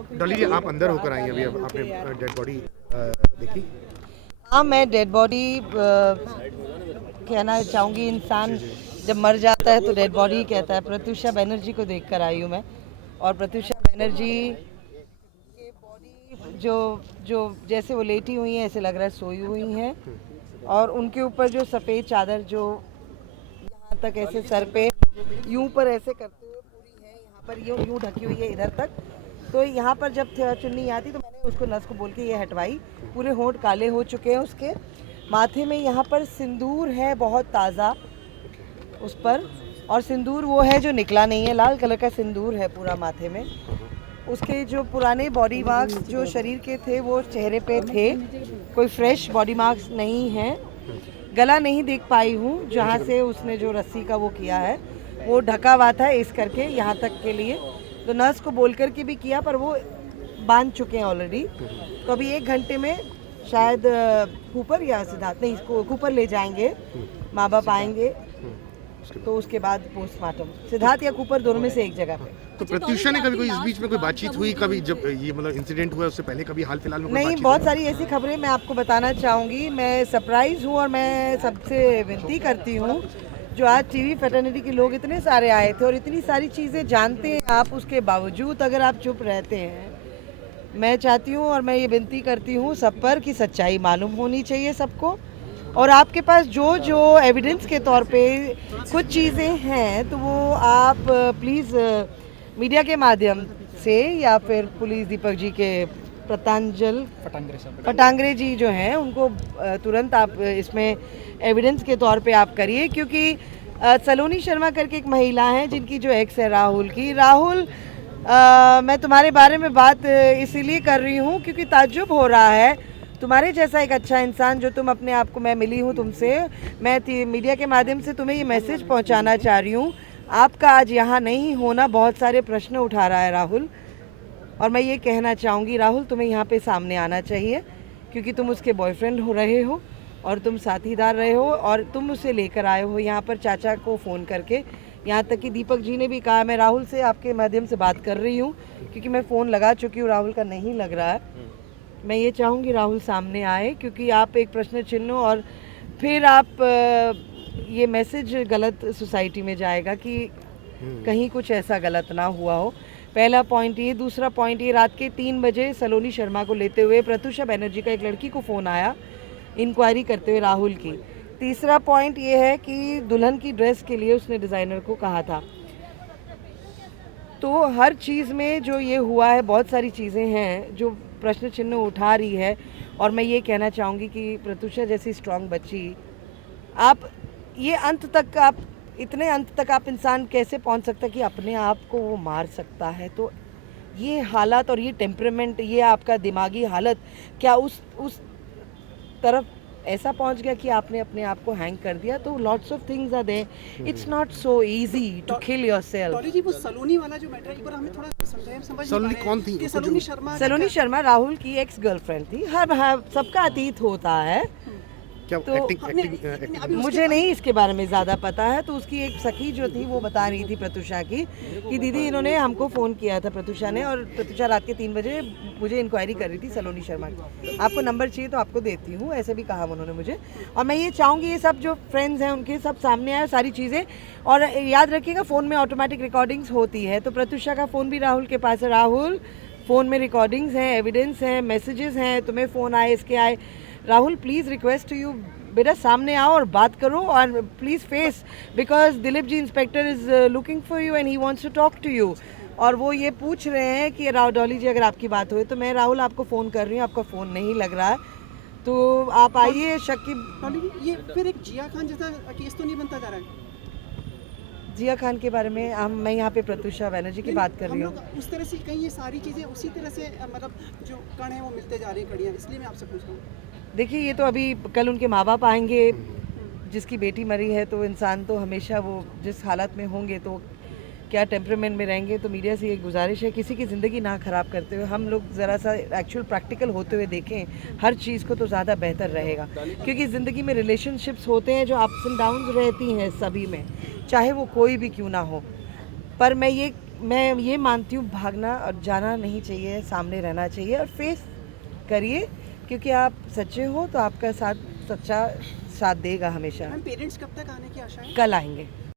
डॉली जी, आप अंदर होकर आई अभी, आपने डेड बॉडी देखी? हाँ, मैं डेड बॉडी कहना चाहूँगी। इंसान जब मर जाता है तो डेड बॉडी ही कहता है। प्रत्युषा बनर्जी को देखकर आई हूँ मैं, और प्रत्युषा बनर्जी के बॉडी जो जो जैसे वो लेटी हुई हैं ऐसे लग रहा है सोई हुई हैं, और उनके ऊपर जो सफ़ेद चादर जो यहाँ तक ऐसे सर पे यूं पर ऐसे करते हुए पूरी है, यहाँ पर यूं ढकी हुई है इधर तक। तो यहाँ पर जब चुन्नी आती तो मैंने उसको नर्स को बोल के ये हटवाई। पूरे होंठ काले हो चुके हैं उसके। माथे में यहाँ पर सिंदूर है बहुत ताज़ा उस पर, और सिंदूर वो है जो निकला नहीं है, लाल कलर का सिंदूर है पूरा माथे में। उसके जो पुराने बॉडी मार्क्स जो शरीर के थे वो चेहरे पे थे, कोई फ्रेश बॉडी मार्क्स नहीं हैं। गला नहीं देख पाई हूँ, जहाँ से उसने जो रस्सी का वो किया है वो ढका हुआ था इस करके यहाँ तक के लिए, तो नर्स को बोल कर के भी किया पर वो बांध चुके हैं ऑलरेडी। तो अभी 1 घंटे में शायद कूपर या सिद्धार्थ, नहीं इसको कूपर ले जाएंगे, माँ बाप आएंगे तो उसके बाद पोस्टमार्टम। सिद्धार्थ या कूपर दोनों में से एक जगह पे। तो प्रत्युषा ने कभी कोई इस बीच में कोई बातचीत हुई कभी, जब ये मतलब इंसिडेंट हुआ उससे पहले कभी हाल फिलहाल में कोई नहीं, बातचीत बहुत हुई? सारी ऐसी खबरें मैं आपको बताना चाहूँगी। मैं सरप्राइज़ हूँ और मैं सबसे विनती करती हूँ, जो आज टीवी फैटर्निटी के लोग इतने सारे आए थे और इतनी सारी चीज़ें जानते हैं आप, उसके बावजूद अगर आप चुप रहते हैं, मैं चाहती हूँ और मैं ये विनती करती हूँ सब पर कि सच्चाई मालूम होनी चाहिए सबको। और आपके पास जो जो एविडेंस के तौर पे कुछ चीज़ें हैं तो वो आप प्लीज़ मीडिया के माध्यम से या फिर पुलिस दीपक जी के पटांगरे जी जो हैं उनको तुरंत आप इसमें एविडेंस के तौर पे आप करिए। क्योंकि सलोनी शर्मा करके एक महिला हैं जिनकी जो एक्स है राहुल की, राहुल मैं तुम्हारे बारे में बात इसीलिए कर रही हूँ क्योंकि ताज्जुब हो रहा है, तुम्हारे जैसा एक अच्छा इंसान जो तुम अपने आप को, मैं मिली हूँ तुमसे, मैं मीडिया के माध्यम से तुम्हें ये मैसेज पहुँचाना चाह रही हूँ। आपका आज यहाँ नहीं होना बहुत सारे प्रश्न उठा रहा है राहुल, और मैं ये कहना चाहूँगी राहुल तुम्हें यहाँ पे सामने आना चाहिए, क्योंकि तुम उसके बॉयफ्रेंड हो रहे हो और तुम साथीदार रहे हो और तुम उसे लेकर आए हो यहाँ पर चाचा को फ़ोन करके। यहाँ तक कि दीपक जी ने भी कहा, मैं राहुल से आपके माध्यम से बात कर रही हूँ क्योंकि मैं फ़ोन लगा चुकी हूँ, राहुल का नहीं लग रहा है। मैं ये चाहूँगी राहुल सामने आए, क्योंकि आप एक प्रश्न चिन्ह हो और फिर आप ये मैसेज गलत सोसाइटी में जाएगा कि कहीं कुछ ऐसा गलत ना हुआ हो। पहला पॉइंट ये। दूसरा पॉइंट ये, रात के 3 बजे सलोनी शर्मा को लेते हुए प्रत्युषा बनर्जी का एक लड़की को फ़ोन आया इंक्वायरी करते हुए राहुल की। तीसरा पॉइंट ये है कि दुल्हन की ड्रेस के लिए उसने डिज़ाइनर को कहा था। तो हर चीज़ में जो ये हुआ है, बहुत सारी चीज़ें हैं जो प्रश्न चिन्ह उठा रही है, और मैं ये कहना चाहूँगी कि प्रत्युषा जैसी स्ट्रॉन्ग बच्ची, आप ये अंत तक, आप इतने अंत तक आप इंसान कैसे पहुंच सकता है कि अपने आप को वो मार सकता है। तो ये हालत और ये टेम्परामेंट, ये आपका दिमागी हालत क्या उस तरफ ऐसा पहुंच गया कि आपने अपने आप को हैंग कर दिया। तो lots of things are there, it's not so easy to kill yourself. जी, वो सलोनी वाला जो मैटर, एक बार हमें थोड़ा समझ सलोनी कौन थी? सलोनी शर्मा राहुल की एक्स गर्लफ्रेंड थी। हर सबका अतीत होता है, क्या तो एक्टिंग मुझे नहीं इसके बारे में ज़्यादा पता है। तो उसकी एक सखी जो थी वो बता रही थी प्रत्युषा की कि दीदी इन्होंने हमको फ़ोन किया था प्रत्युषा ने, और प्रत्युषा रात के 3 बजे मुझे इंक्वायरी कर रही थी सलोनी शर्मा की। आपको नंबर चाहिए तो आपको देती हूँ, ऐसे भी कहा उन्होंने मुझे। और मैं ये चाहूँगी ये सब जो फ्रेंड्स हैं उनके सब सामने आए सारी चीज़ें। और याद रखिएगा फ़ोन में ऑटोमेटिक रिकॉर्डिंग्स होती है, तो प्रत्युषा का फ़ोन भी राहुल के पास है। राहुल, फ़ोन में रिकॉर्डिंग्स हैं, एविडेंस हैं, मैसेजेस हैं, तुम्हें फ़ोन आए इसके आए। Rahul please request to you, बेटा सामने आओ और बात करो, और please face, because Dilip ji inspector is looking for you and he wants to talk to you. और वो ये पूछ रहे हैं कि डॉली जी अगर आपकी बात हुई तो मैं राहुल आपको फ़ोन कर रही हूँ, आपका फ़ोन नहीं लग रहा है, तो आप आइए। शकीब, ये फिर एक जिया खान जैसा केस तो नहीं बनता जा रहा है? जिया खान के बारे में मैं यहाँ पे प्रत्युषा बनर्जी की बात कर रही हूँ। उस तरह से कहीं ये सारी चीज़ें उसी तरह से मतलब जो कण है वो मिलते जा रही हैं, कड़ियाँ, इसलिए मैं आपसे पूछ रहा हूँ। देखिए ये तो अभी कल उनके माँ बाप आएंगे, जिसकी बेटी मरी है, तो इंसान तो हमेशा वो जिस हालत में होंगे तो क्या टेम्परामेंट में रहेंगे। तो मीडिया से ये गुजारिश है किसी की ज़िंदगी ना ख़राब करते हुए हम लोग ज़रा सा एक्चुअल प्रैक्टिकल होते हुए देखें हर चीज़ को, तो ज़्यादा बेहतर रहेगा। क्योंकि ज़िंदगी में रिलेशनशिप्स होते हैं जो अप्स एंड डाउन्स रहती हैं सभी में, चाहे वो कोई भी क्यों ना हो। पर मैं ये मैं ये मानती हूँ भागना और जाना नहीं चाहिए, सामने रहना चाहिए और फेस करिए, क्योंकि आप सच्चे हो तो आपका साथ सच्चा साथ देगा हमेशा। मैम पेरेंट्स कब तक आने की आशा है? कल आएंगे।